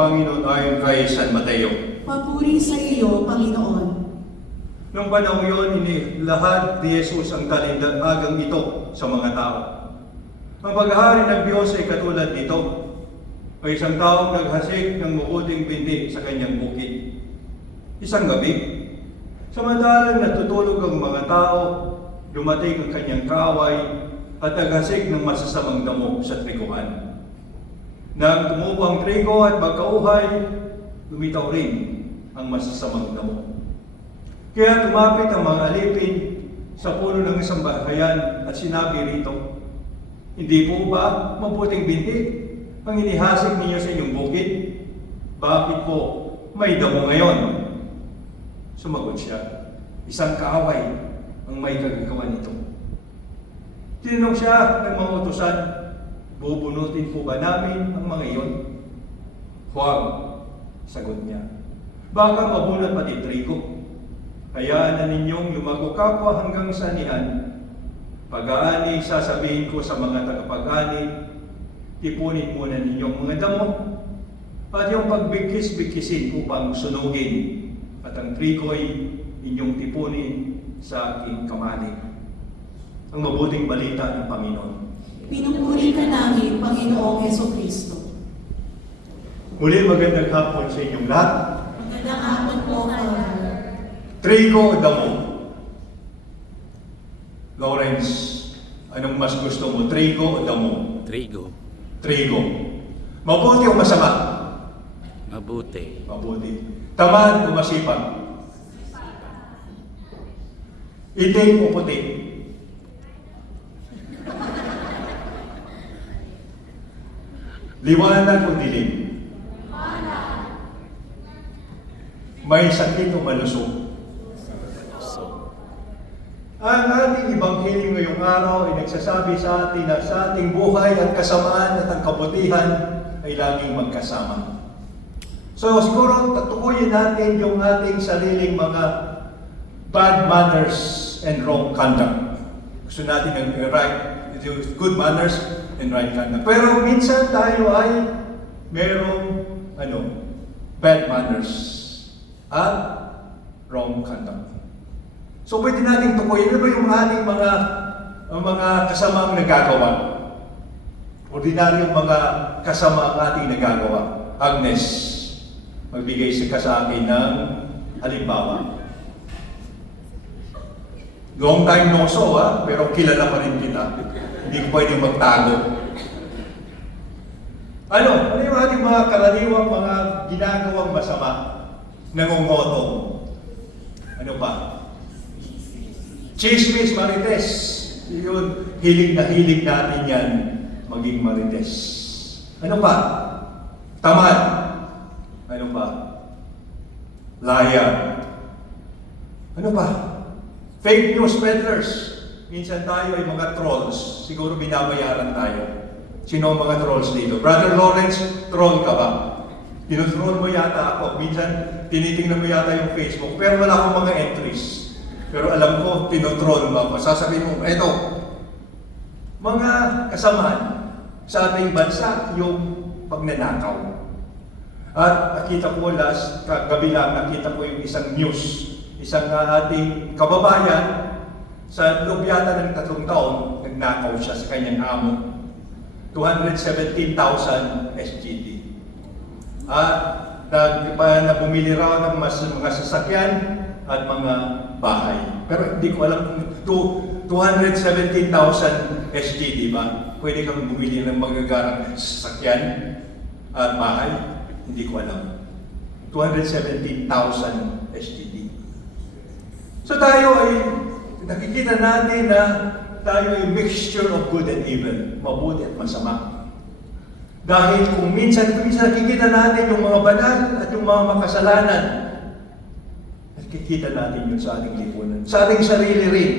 Panginoon ayon kay San Mateo. Papuri sa iyo, Panginoon. Noong panahon yun, inilahad ni Jesus ang talindagang ito sa mga tao. Ang paghahari ng Diyos ay katulad nito. May isang taong naghasik ng mabuting binti sa kanyang bukid. Isang gabi, samantalang natutulog ang mga tao, dumating ang kanyang kaaway at naghasik ng masasamang damo sa triguan. Nang tumubo ang trigo at magkauhay, lumitaw rin ang masasamang damo. Kaya tumapit ang mga alipin sa puno ng isang bahayan at sinabi rito, "Hindi po ba mabuting binti ang inihasik ninyo sa inyong bukid? Bakit po may damo ngayon?" Sumagot siya, "Isang kaaway ang may kagagawa nito." Tinanong siya ng mga utusan, "Bubunutin po ba namin ang mga iyon?" "Huwag," sagot niya. "Baka mabunot pati trigo. Hayaan na ninyong lumago kapwa hanggang sa anihan. Pag-aani, sasabihin ko sa mga tagapag-ani, tipunin muna ninyong mga damo at yung pagbigkis-bigkisin upang sunugin at ang trigo'y inyong tipunin sa aking kamali." Ang mabuting balita ng Panginoon. Pinupuri ka namin, Panginoong Jesucristo. Muli magandang hapon sa inyong lahat. Magandang hapon po, Father. Trigo o damo? Lawrence, anong mas gusto mo? Trigo o damo? Trigo. Trigo. Mabuti o masama? Mabuti. Mabuti. Tamad o masipag? Itim o puti? Liwanag o dilim? May sakit o malusog? Ang ating Ebanghelyo ngayong araw ay nagsasabi sa atin na sa ating buhay ang kasamaan at ang kabutihan ay laging magkasama. So siguro tatukuyin natin yung ating sariling mga bad manners and wrong conduct. Gusto natin ng good manners and right conduct. Pero minsan tayo ay merong bad manners at wrong conduct. So pwede natin tukuyin, ano ba yung ating mga kasamaang nagagawa? Ordinaryong mga kasama ang ating nagagawa. Agnes, magbigay ka sa akin ng halimbawa. Long time no so, pero kilala pa rin kita. Hindi ko pwedeng magtago. Ano yung ating mga karaniwang mga ginagawang masama? Nangungotong. Ano pa? Chismis, marites. Yun, hilig natin yan, maging marites. Ano pa? Tamad. Ano pa? Laya. Ano pa? Fake news peddlers. Minsan tayo ay mga trolls. Siguro binabayaran tayo. Sino ang mga trolls dito? Brother Lawrence, troll ka ba? Tinutroll mo yata ako. Minsan, tinitingnan mo yata yung Facebook. Pero wala akong mga entries. Pero alam ko, tinotroll mo ako. Sasabihin mo, eto, mga kasamaan sa ating bansa, yung pagnanakaw. At nakita ko kagabi lang, nakita ko yung isang news. Isang ating kababayan, sa loob yata ng 3 taon, nagnakaw siya sa kanyang amo. 217,000 SGD. At bumili raw ng mga sasakyan at mga bahay. Pero hindi ko alam kung 217,000 SGD ba? Pwede kang bumili ng magagarang sasakyan at bahay? Hindi ko alam. 217,000 SGD. So tayo ay nakikita natin na tayo ay mixture of good and evil, mabuti at masama. Dahil kung minsan nakikita natin yung mga banal at yung mga makasalanan, nakikita natin yun sa ating lipunan, sa ating sarili rin.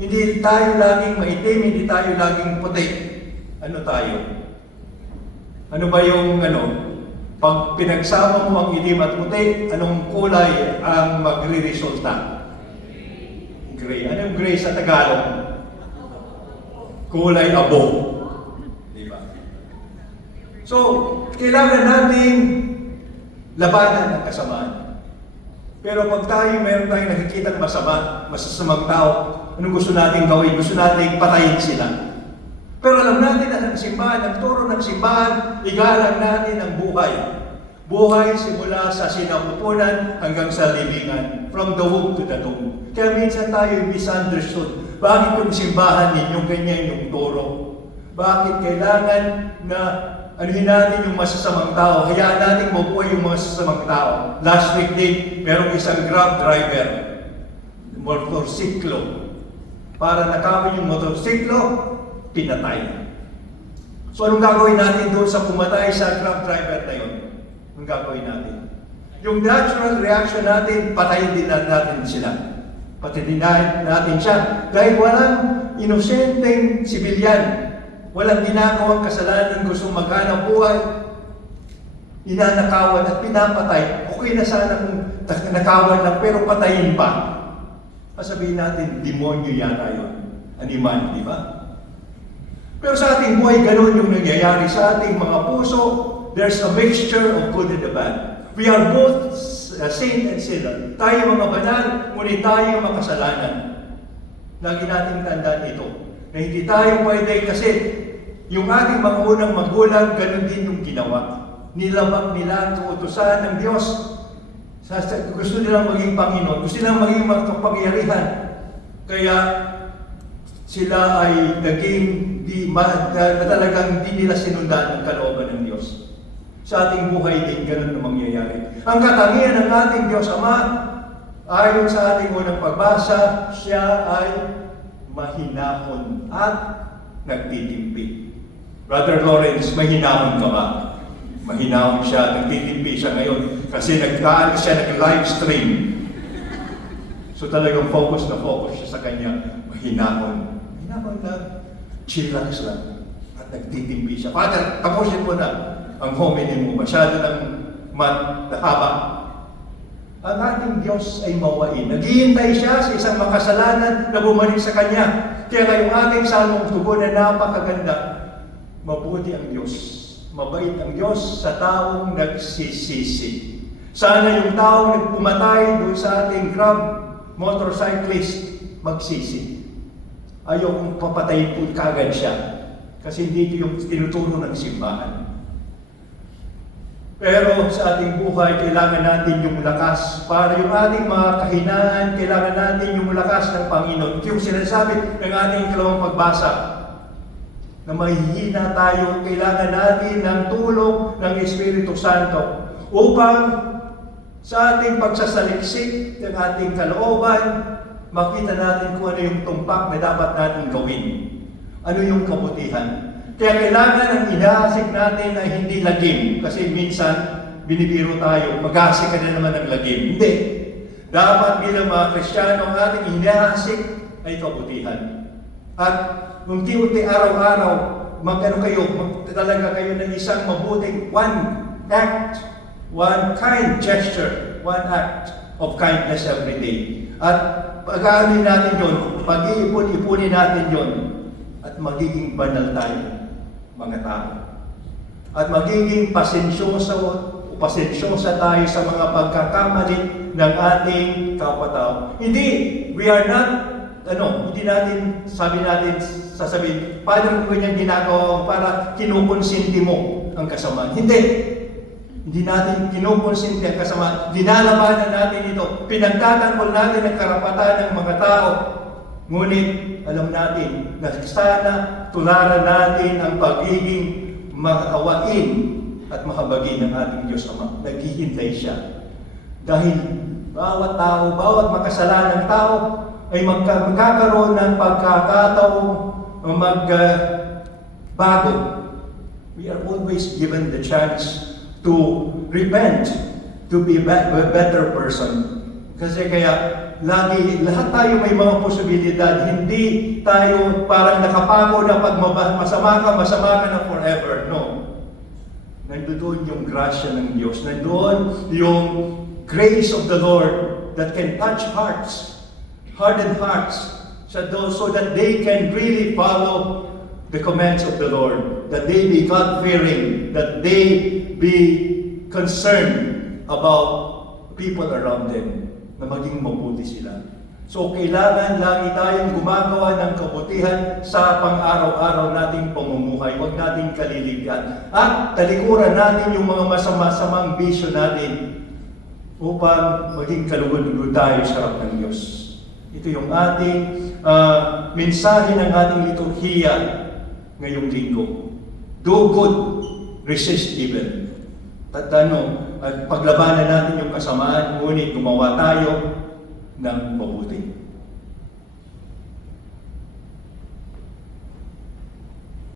Hindi tayo laging maitim, hindi tayo laging puti. Ano tayo? Ano ba yung pag pinagsama mo ang itim at puti, anong kulay ang magre-resulta? Gray. Anong gray sa Tagalog? Kulay abo. Di ba? So, kailangan natin labanan ng kasamaan. Pero pag meron tayong nakikita masama, masasamang tao, anong gusto nating gawin? Gusto nating patayin sila. Pero alam natin na ang simbahan, ang turo ng simbahan, igalang natin ang buhay. Buhay simula sa sinapupunan hanggang sa libingan. From the womb to the tomb. Kaya minsan tayo misunderstood. Bakit yung simbahan ninyo ganyan yung turo? Bakit kailangan na anuhin natin yung masasamang tao? Hayaan natin mabuhay yung masasamang tao. Last week din, merong isang grab driver, motorsiklo. Para nakawin yung motorsiklo, pinatay. So anong gagawin natin doon sa pumatay sa grab driver na yun? Anong gagawin natin? Yung natural reaction natin, patayin din natin sila. Patitinahin natin siya. Dahil walang inosenteng sibilyan, walang ginagawang kasalanan, gustong maghanap buhay, inanakawan at pinapatay. Okay na sana kung nakawan lang, pero patayin pa. Sabihin natin, demonyo yata yun. Animal, di ba? Pero sa ating buhay, ganun yung nangyayari sa ating mga puso. There's a mixture of good and the bad. We are both saint and sinner. Tayo mga banal, ngunit tayo makasalanan. Lagi nating tandaan ito. Na hindi tayo pwede kasi yung ating mga unang magulang, ganun din yung ginawa. Nilabag nila ang utusan ng Diyos. Gusto nilang maging Panginoon. Gusto nilang maging makapangyarihan. Kaya sila ay naging talagang hindi nila sinundan ang kalooban ng Diyos. Sa ating buhay din, ganun na mangyayari. Ang katangian ng ating Diyos Ama, ayon sa ating unang pagbasa, siya ay mahinahon at nagtitimpi. Brother Lawrence, mahinahon ka ba? Mahinahon siya, nagtitimpi siya ngayon kasi nag-live stream. So talagang focus siya sa kanya. Mahinahon. Mahinahon lang. Chillax lang. At nagtitimpi siya. Father, tapusin mo na ang homily mo. Masyado ng haba. Ang ating Diyos ay mawain. Naghihintay siya sa isang makasalanan na bumalik sa Kanya. Kaya ngayong ating salmong tugon na napakaganda. Mabuti ang Diyos. Mabait ang Diyos sa taong nagsisisi. Sana yung taong nagpumatay doon sa ating grab motorcyclist magsisi. Ayaw kong papatayin po kagad siya. Kasi hindi ito yung tinuturo ng simbahan. Pero sa ating buhay, kailangan natin yung lakas. Para yung ating mga kahinaan, kailangan natin yung lakas ng Panginoon. Ito yung sinasabi ng ating ikalawang pagbasa. Na mahihina tayo, kailangan natin ng tulong ng Espiritu Santo upang sa ating pagsasaliksik ng ating kalooban, makita natin kung ano yung tumpak na dapat natin gawin. Ano yung kabutihan. Kaya kailangan ang inahasik natin ay hindi lagim. Kasi minsan, binibiro tayo, mag-ahasik ka na naman ng lagim. Hindi. Dapat bilang mga Kristiyano, ang ating inahasik ay kabutihan. At unti-unti araw-araw, talaga kayo ng isang mabuting one act, one kind gesture, one act of kindness every day. At pag-aanin natin yun, pag-iipon-ipunin natin yun, at magiging banal tayo, mga tao. At magiging pasensyosa tayo sa mga pagkakamali ng ating kapwa-tao. Hindi, we are not, hindi natin, sasabihin, paano kung ganyan ginagawa para kinukonsinti mo ang kasamaan? Hindi. Hindi natin kinukonsinti ang kasamaan. Dinalabanan natin ito. Pinagtatanggol natin ang karapatan ng mga tao. Ngunit, alam natin na sana tularan natin ang pagiging maawain at mahabagin ng ating Diyos Ama. Naghihintay siya. Dahil bawat tao, bawat makasalanang tao ay magkakaroon ng pagkakataong magbago. We are always given the chance to repent, to be a better person. Kasi kaya lahat tayo may mga posibilidad. Hindi tayo parang nakapako na pag masama ka na forever. No. Nandoon yung grasya ng Diyos. Nandoon yung grace of the Lord that can touch hearts, hardened hearts, so that they can really follow the commands of the Lord, that they be God-fearing, that they be concerned about people around them, na maging mabuti sila. So kailangan lagi tayong gumagawa ng kabutihan sa pang-araw-araw nating pamumuhay. Huwag nating kaliligan. At talikuran natin yung mga masama-samang bisyo natin upang maging kalugod-lugod tayo sa harap ng Diyos. Ito yung ating mensahe ng ating liturhiya ngayong linggo. Do good, resist evil. At paglabanan natin yung kasamaan, ngunit gumawa tayo ng mabuti.